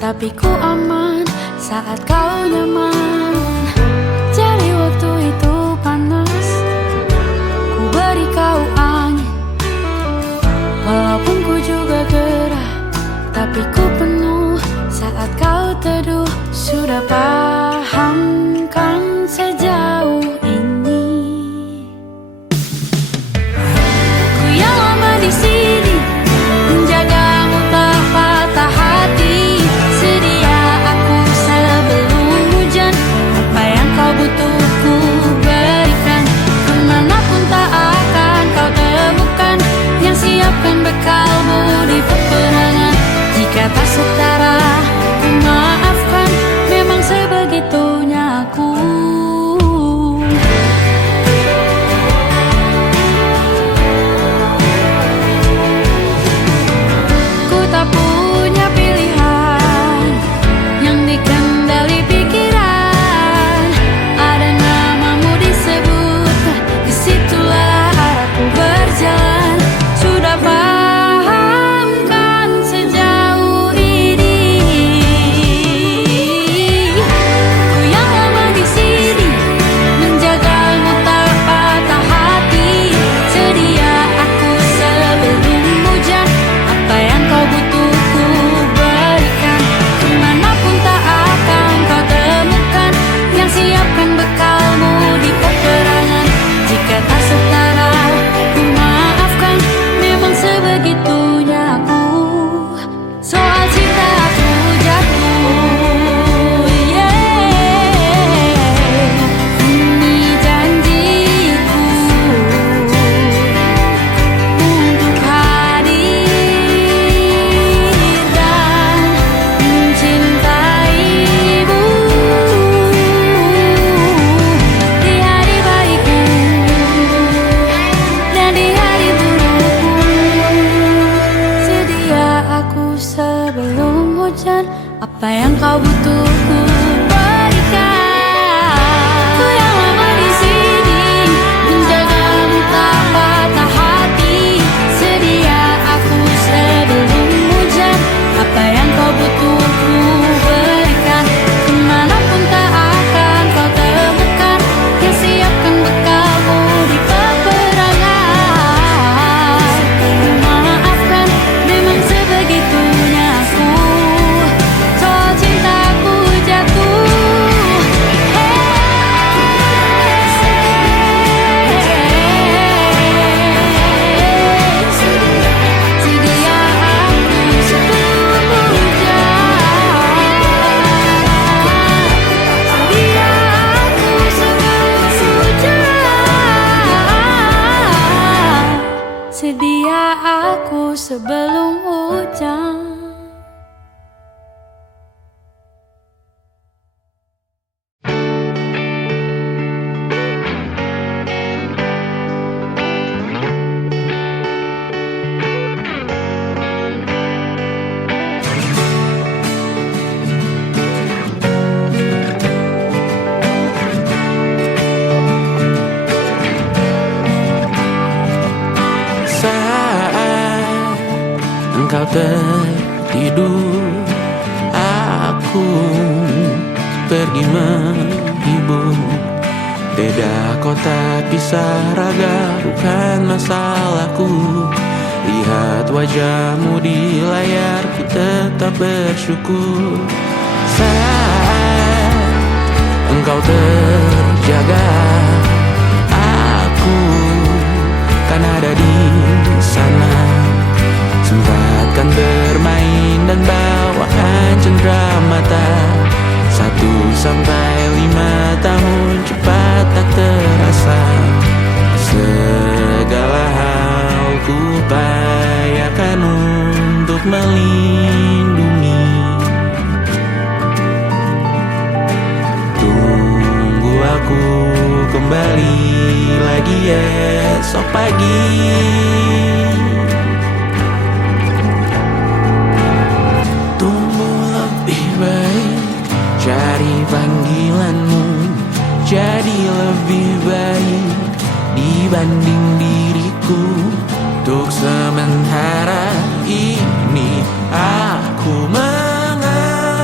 tapi ku aman saat kau nyaman. Jadi waktu itu panas, ku beri kau angin. Walaupun ku juga gerah, tapi ku penuh saat kau teduh. Sudah paham kan sejauh ini? Ku yang lama di sini menjagamu tak patah hati. Sedia aku sebelum hujan, apa yang kau butuh ku berikan. Kemanapun tak akan kau temukan yang siapkan bekalmu di peperangan. Jika tak setara ku maafkan, memang sebegitunya aku. Ku tak punya pilihan yang dikendali pikiran. Ada namamu disebutkan, disitulah arahku berjalan. Sudah paham kan sejauh ini? Ku yang lama di sini menjagamu tak patah hati. Sedia aku sebelum hujan, apa yang kau butuh ku berikan. Kemanapun tak akan kau temukan yang siapkan bekalmu di peperangan. Jika tak setara ku maafkan, memang sebegitunya aku. Soal cinta aku jatuh, ini janjiku untuk hadir dan mencintaimu di hari baikku dan di hari burukku. Sedia aku sebelum hujan, apa yang kau butuh ku berikan. Ku yang lama di sini menjagamu tak patah hati. Sedia aku sebelum hujan, apa yang kau butuh ku berikan. Kemanapun tak akan kau temukan yang siapkan bekalmu di peperangan. Maafkan, memang sebegitunya aku. Soal cintaku jatuh, sedia aku sebelum hujan. Sedia aku sebelum hujan. Sedia aku sebelum hujan. Saat engkau tertidur, aku pergi menghibur. Beda kota pisah raga bukan masalahku. Lihat wajahmu di layar, ku tetap bersyukur. Saat engkau terjaga, aku kan ada di sana. Sempatkan bermain dan bawakan cenderamata. 1-5 tahun cepat tak terasa. Segala hal ku upayakan untuk melindungi. Tunggu aku kembali lagi esok pagi. Tumbuh lebih baik, cari panggilanmu. Jadi lebih baik dibanding diriku. Untuk sementara ini aku mengalah.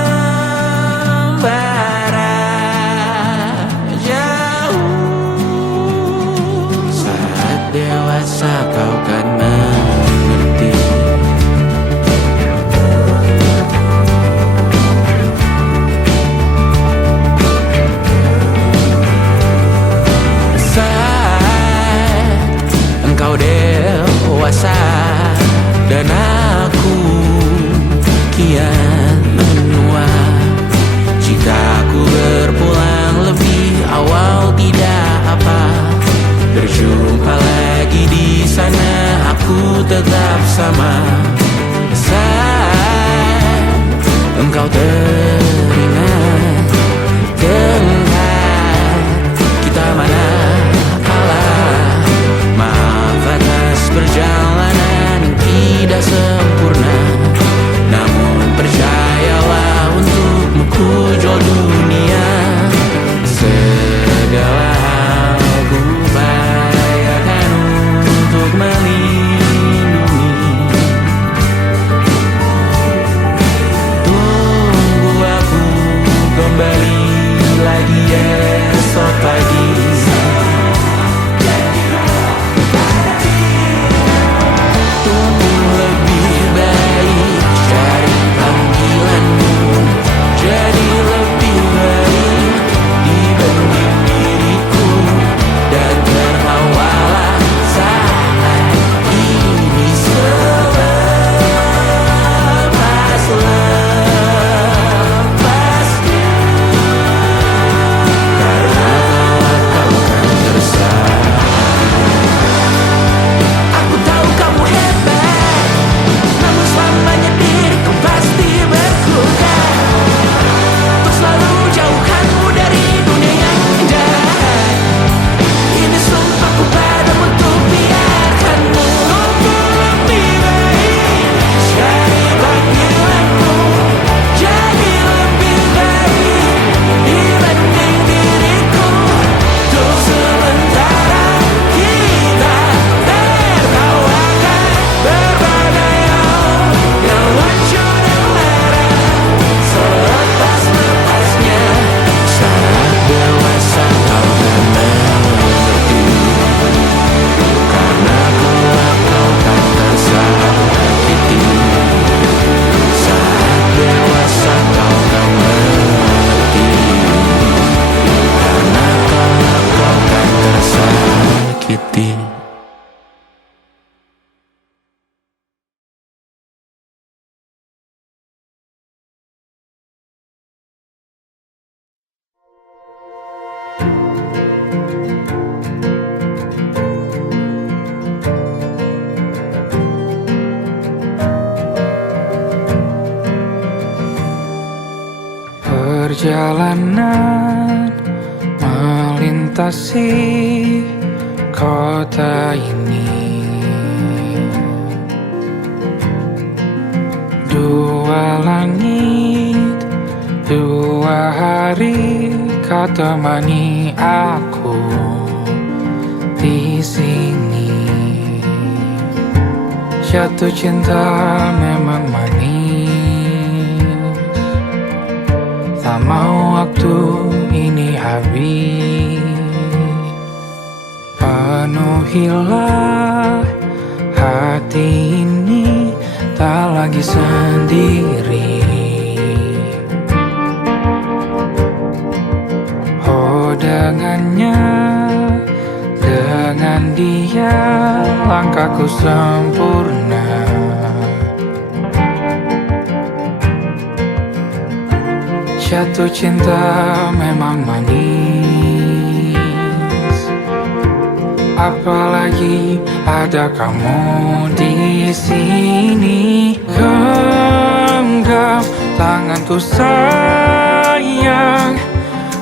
Perjalanan melintasi kota ini, dua langit, dua hari kau temani aku di sini. Jatuh cinta memang manis, tak mau waktu ini habis. Penuhilah hati ini, tak lagi sendiri. Oh dengannya, dengan dia langkahku sempurna. Jatuh cinta memang manis, apalagi ada kamu di sini. Genggam tanganku sayang,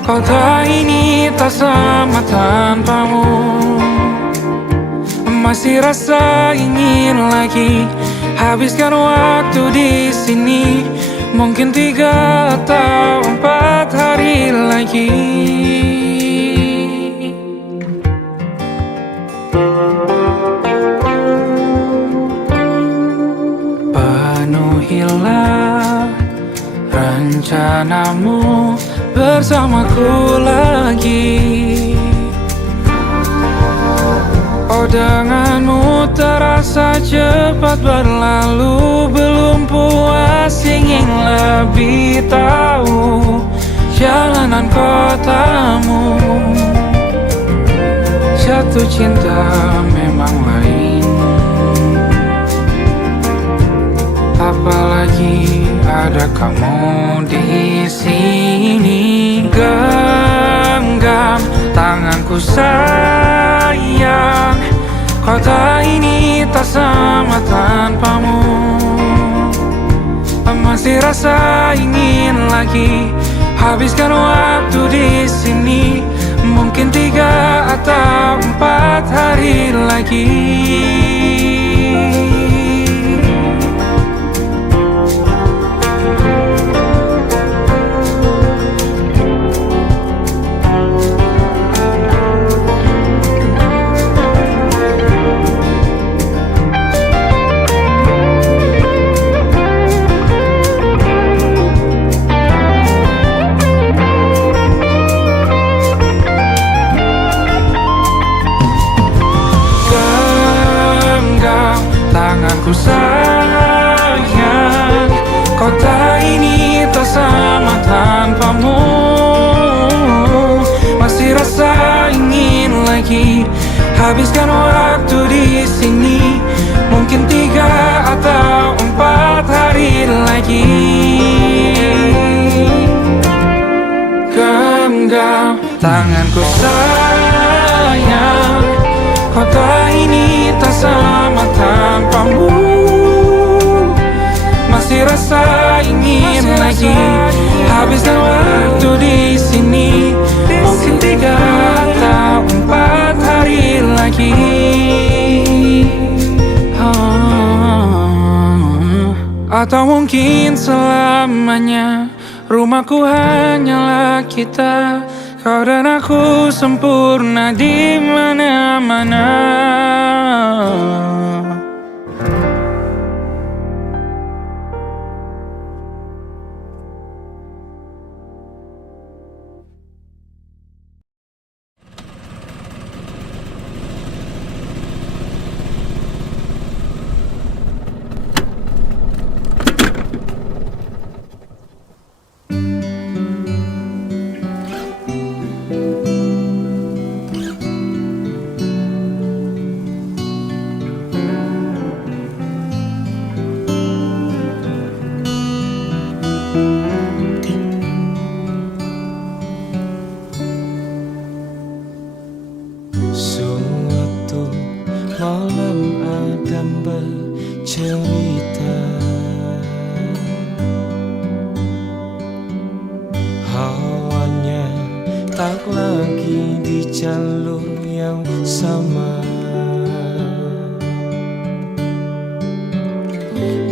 kota ini tak sama tanpamu. Masih rasa ingin lagi habiskan waktu di sini. Mungkin 3 atau 4 hari lagi. Penuhilah rencanamu bersamaku lagi. Oh denganmu terasa cepat berlalu, belum puas ingin lebih tahu jalanan kotamu. Jatuh cinta memang lain, apalagi ada kamu di sini. Genggam tanganku sayang, kota ini tak sama tanpamu. Masih rasa ingin lagi habiskan waktu di sini. Mungkin 3 atau 4 hari lagi. Tanganku sayang, kota ini tak sama tanpamu. Masih rasa ingin lagi habiskan waktu di sini. Mungkin 3 atau 4 hari lagi. Genggam tanganku sayang, kota ini tak sama tanpamu. Masih rasa ingin lagi habiskan waktu di sini. Mungkin 3 atau 4 hari lagi. Atau mungkin selamanya. Rumahku hanyalah kita, kau dan aku sempurna di mana-mana. jalur yang sama.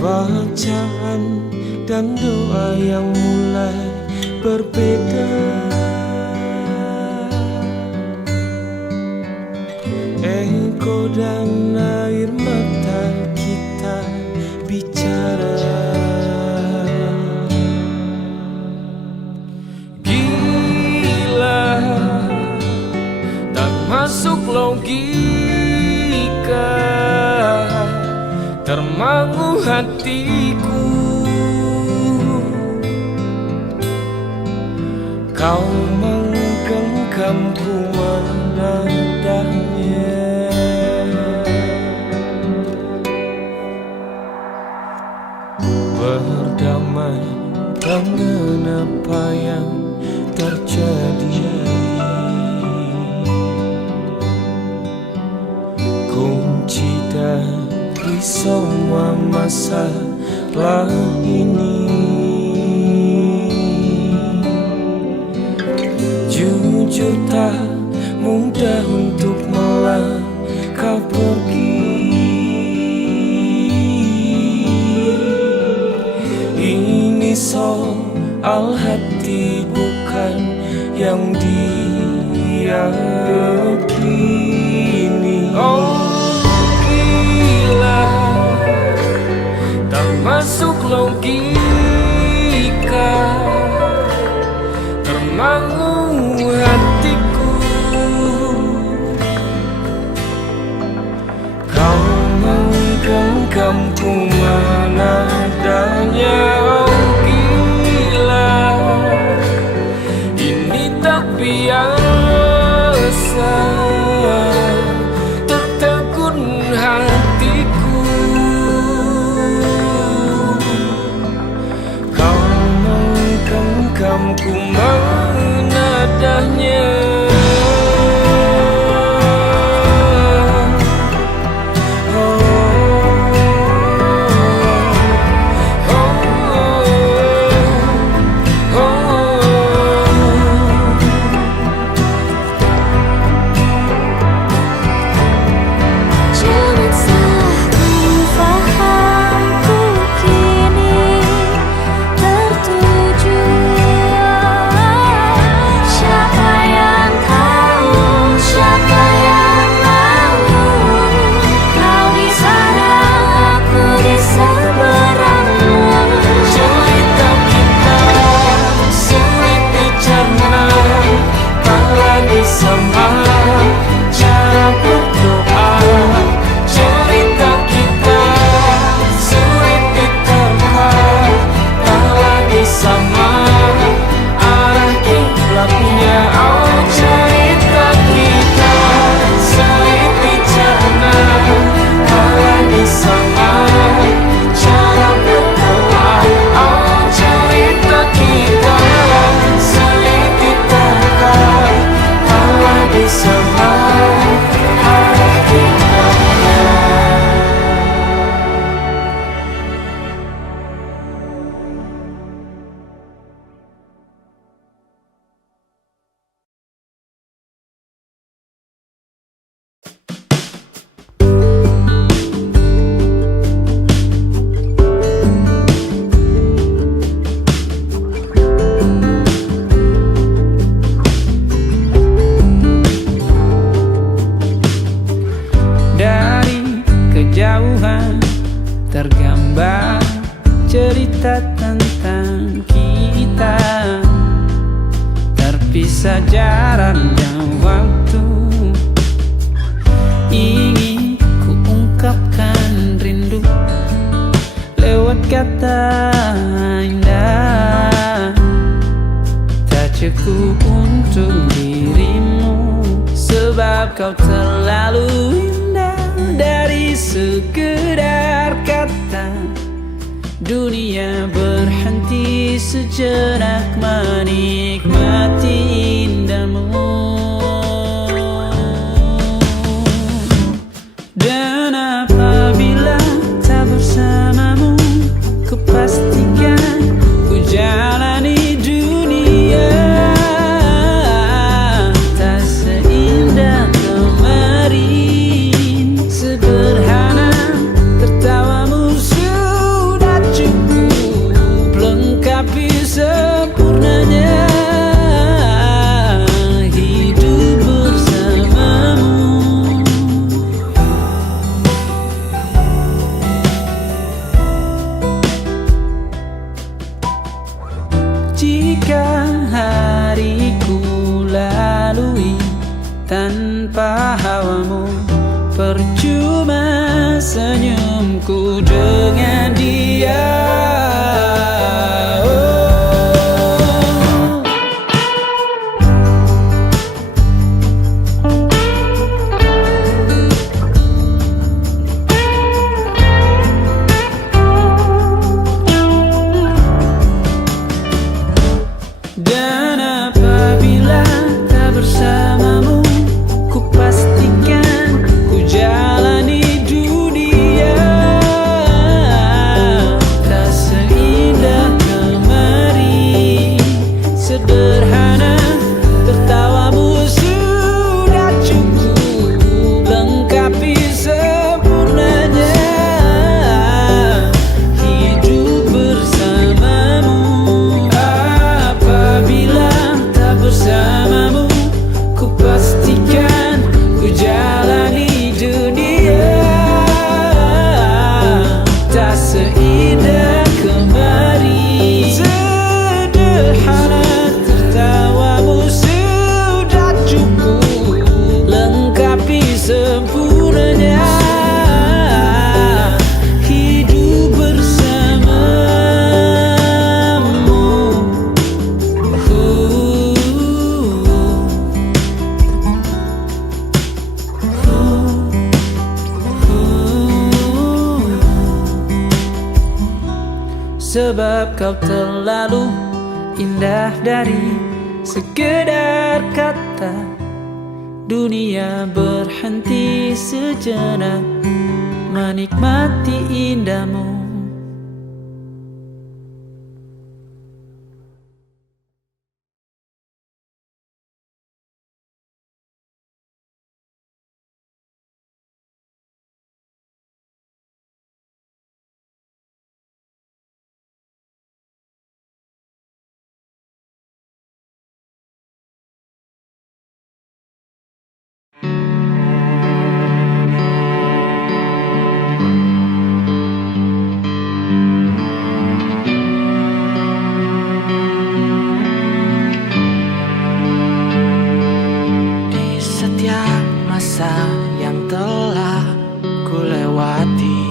Bacaan dan doa yang mulai berbeda. Ego dan air mata kita bicara. Gila, tak masuk logika, termangu hatiku. Kau menggenggamku menadahnya. Berdamai dengan apa yang terjadi. Kunci dari semua masalah ini. Jujur tak mudah untuk melangkah pergi. Ini soal hati bukan yang diyakini. Oh gila, tak masuk logika, termangu hatiku. Kau menggenggamku menadanya. Oh gila, ini tak biasa, tertegun hatiku. Kau menggenggamku menadahnya. Jangan salahkan fahamku kini tertuju. Siapa yang tahu, siapa yang mahu. Kau di sana, aku di seberangmu. Cerita kita sulit dicerna, tak lagi sama cara berdoa. Cerita kita sulit diterka, tak lagi sama arah kiblatnya. Oh cerita kita sulit dicerna, tak lagi sama cara berdoa. Oh cerita kita sulit diterka, tak lagi sama arah kiblatnya. Dari kejauhan tergambar cerita tentang kita, terpisah jarak dan waktu. Ingin ku ungkapkan rindu lewat kata indah. Tak cukup untuk dirimu, sebab kau terlalu indah. Dari sekedar kata, dunia berhenti sejenak menikmati indahmu. Dan apabila tak bersamamu, kupastikan ku jalani dunia tak seindah Lengkapi sempurnanya hidup bersamamu. Jika hariku lalui tanpa hawamu, percuma senyumku dengan dia. Dan apabila tak bersamamu, ku pastikan ku jalani dunia tak seindah kemari. Sederhana, tertawamu sudah cukup, lengkapi sempurnanya hidup bersamamu. Apabila tak bersamamu, ku pastikan ku jalani dunia tak seindah kemari. Sederhana, tertawamu sudah cukup, lengkapi sempurnanya hidup bersamamu. Sebab kau terlalu indah dari sekedar kata. Dunia berhenti sejenak menikmati indahmu. Di setiap masa yang telah ku lewati,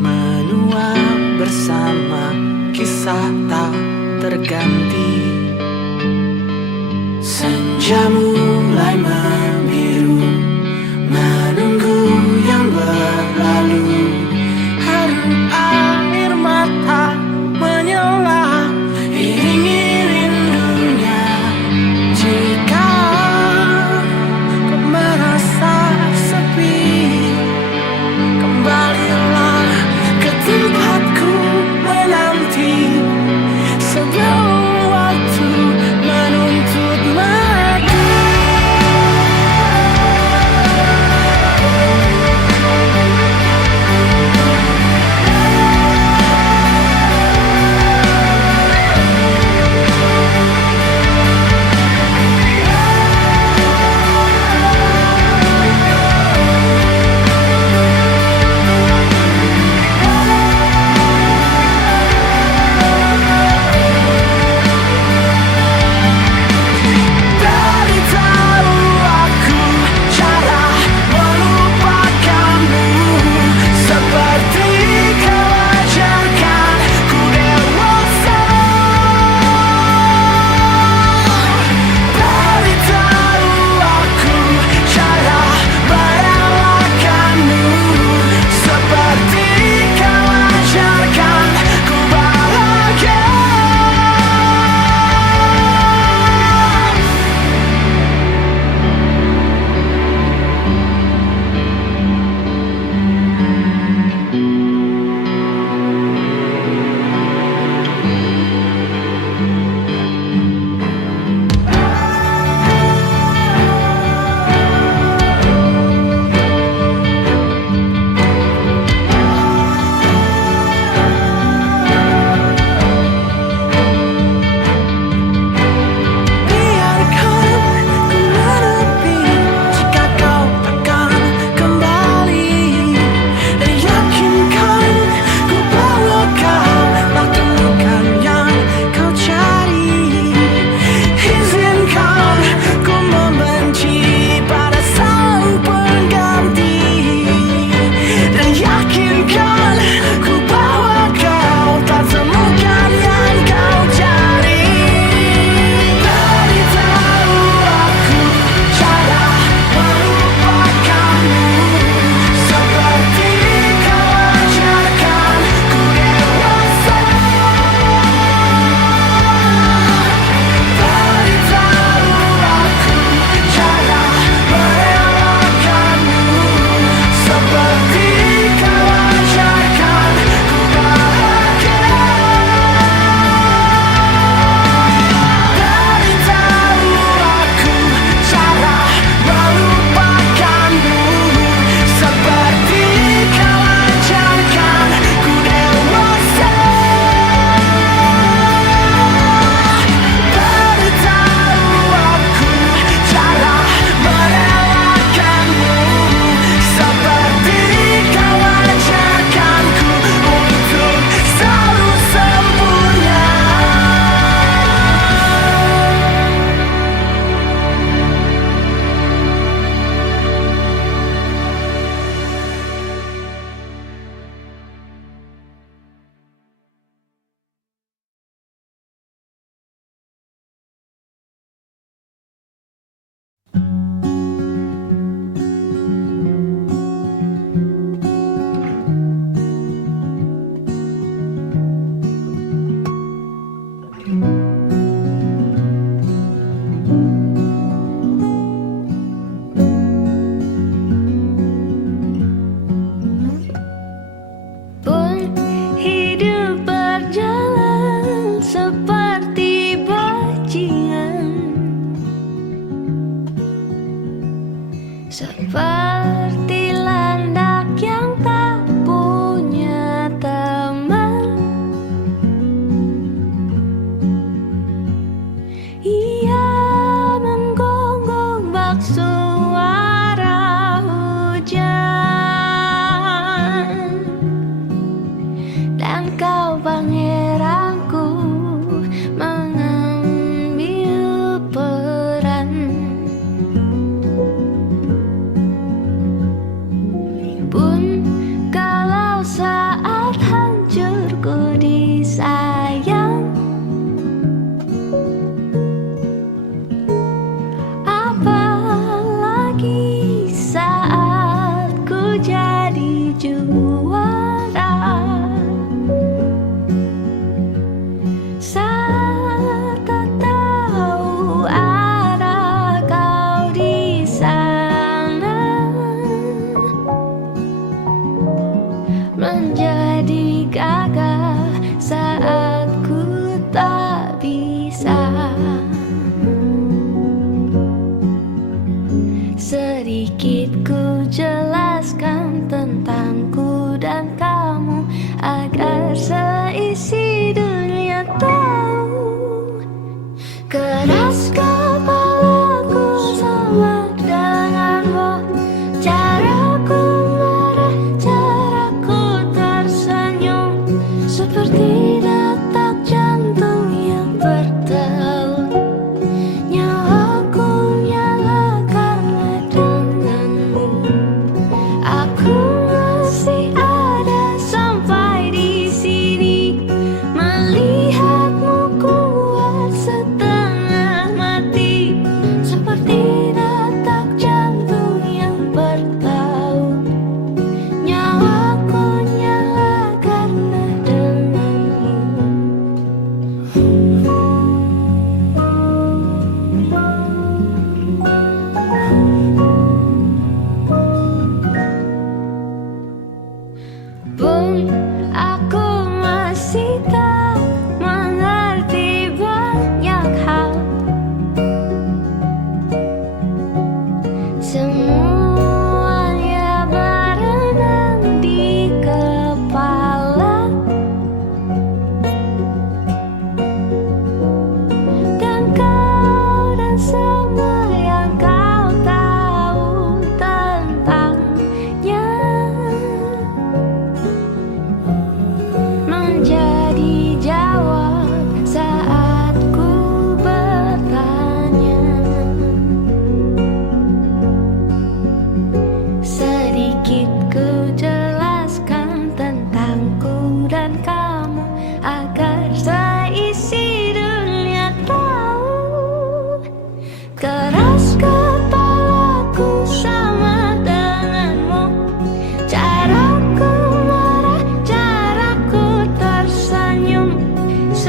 menua bersama kisah tak terganti. Senja mulai membiru, menunggu yang berlalu. Harum air mata menyala, iringi rindunya. Jika kau merasa sepi, kembalilah ke tempatku menanti. Sebelum waktu menuntut mereka.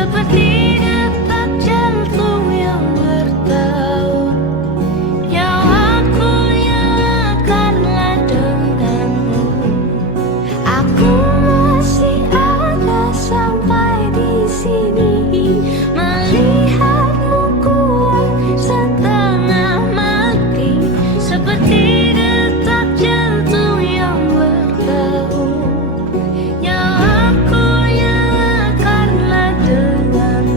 seperti detak jantung yang bertaut. Nyawaku yang akanlah denganmu. Aku masih ada sampai di sini, melihatmu kuat setengah mati, seperti detak jantung yang bertaut. Nyawaku yang akanlah denganmu.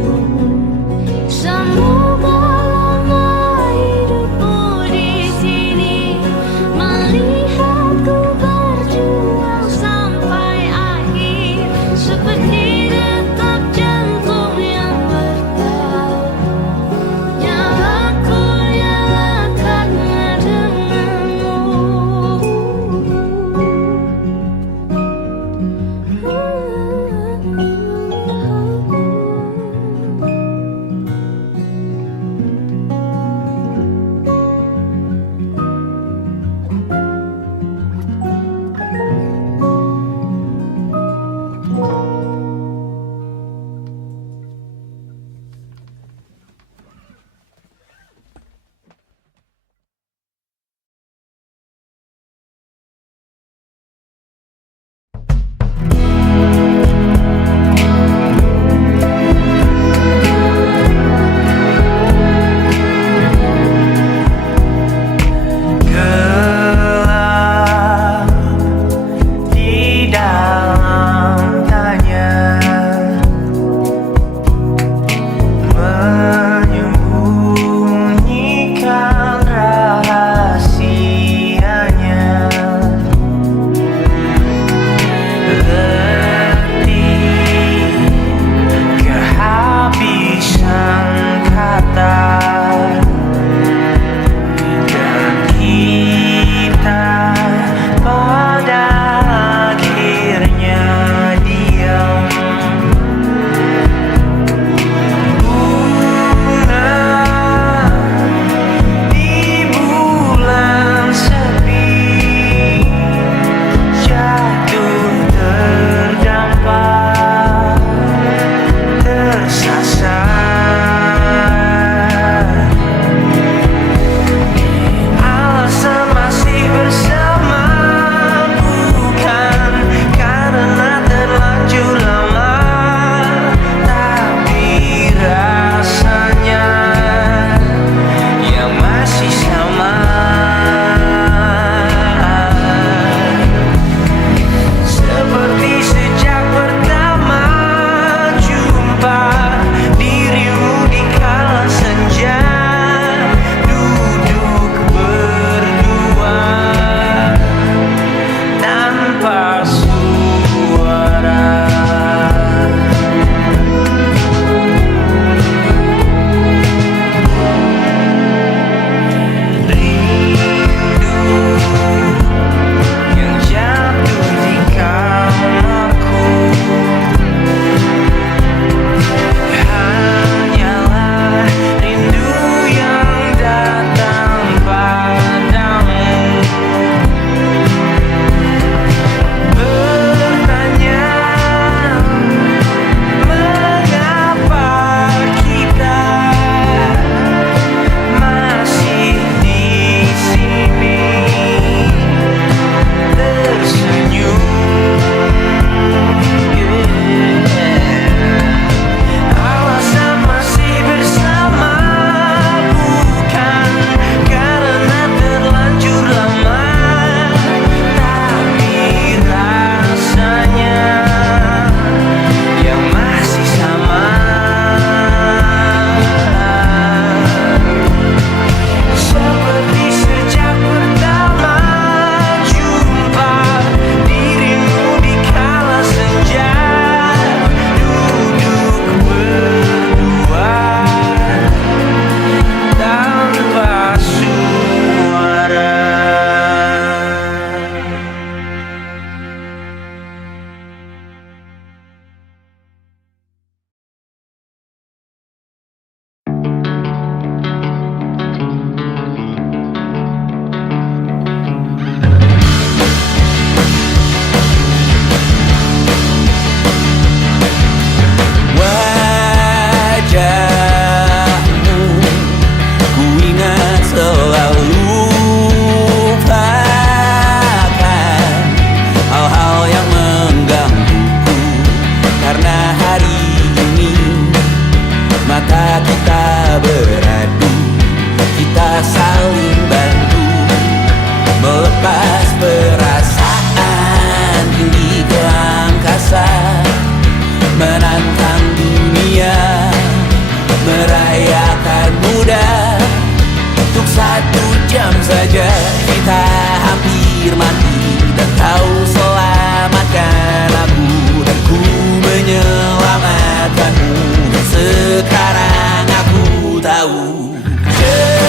saja kita hampir mati, dan kau selamatkan aku, dan ku menyelamatkanmu. Dan sekarang aku tahu cerita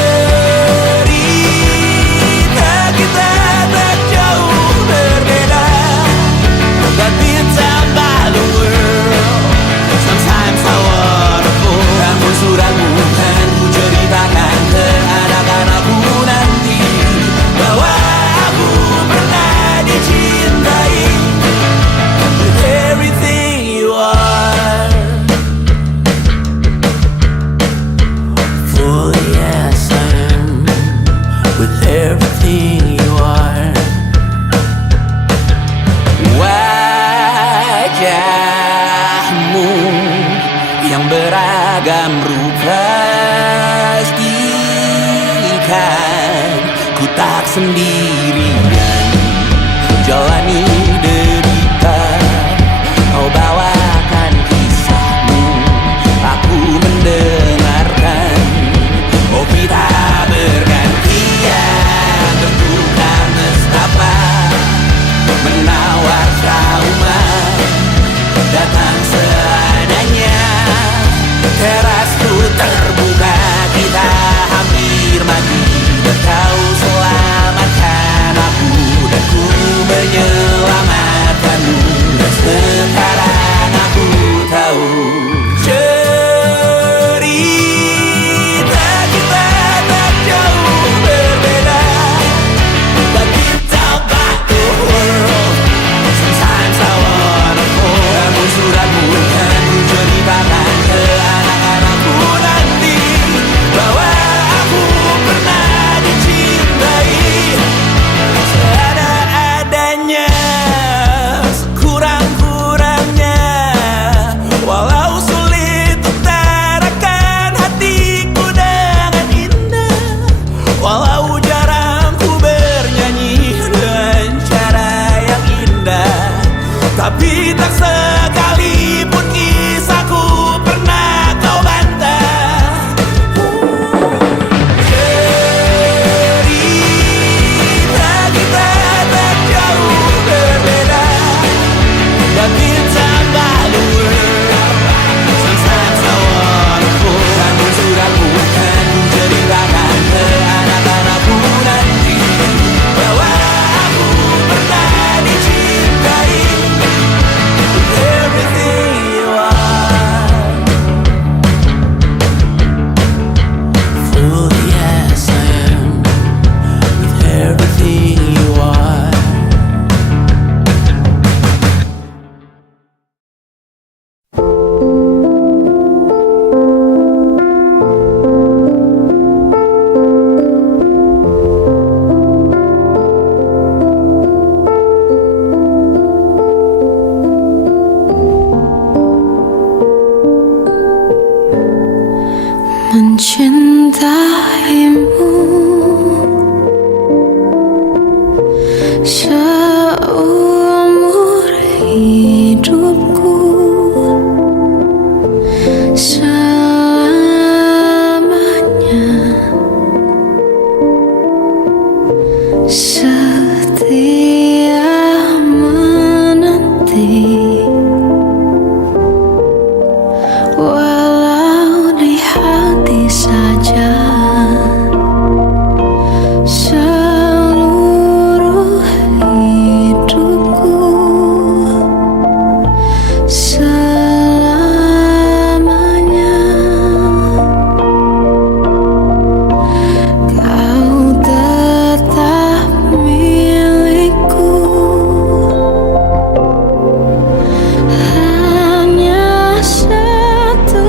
kita tak jauh berbeda, but it's about the world. Sometimes I wanna fall. Namun suratmu kan ku ceritakan ke anak-anakku nanti, bahwa aku pernah dicintai with everything you are. For yes I am with everything you are. Wajahmu yang beragam rupa pastikan ku tak sendirian jalani derita. Kau bawakan kisahmu, aku mendengarkan. Oh kita bergantian tentukan nestapa, menawar trauma datang seadanya. Terasku terbuka, kita hampir mati, dan kau selamatkan aku, dan ku menyelamatkanmu. Dan sekarang aku tahu cerita kita tak jauh berbeda, but it's about the world. Sometimes I wanna fall. Namun suratmu kan ku ceritakan ke anak-anakku nanti, bahwa aku pernah dicintai seada-adanya, sekurang-kurangnya. Walau sulit utarakan hatiku dengan indah, walau jarang ku bernyanyi dengan cara yang indah, tapi tak sekalipun kisahku pernah kau bantah. Cerita kita tak jauh berbeda, but it's about the world. Sometimes I wanna fall. Namun suratmu kan ku ceritakan ke anak-anakku nanti, bahwa aku pernah dicintai with everything you are. Fully yes I am with everything you are. Mencintaimu seumur hidupku, selamanya setia menanti. Walau di hati saja seluruh hidupku, selamanya kau tetap milikku. Hanya satu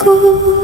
aku.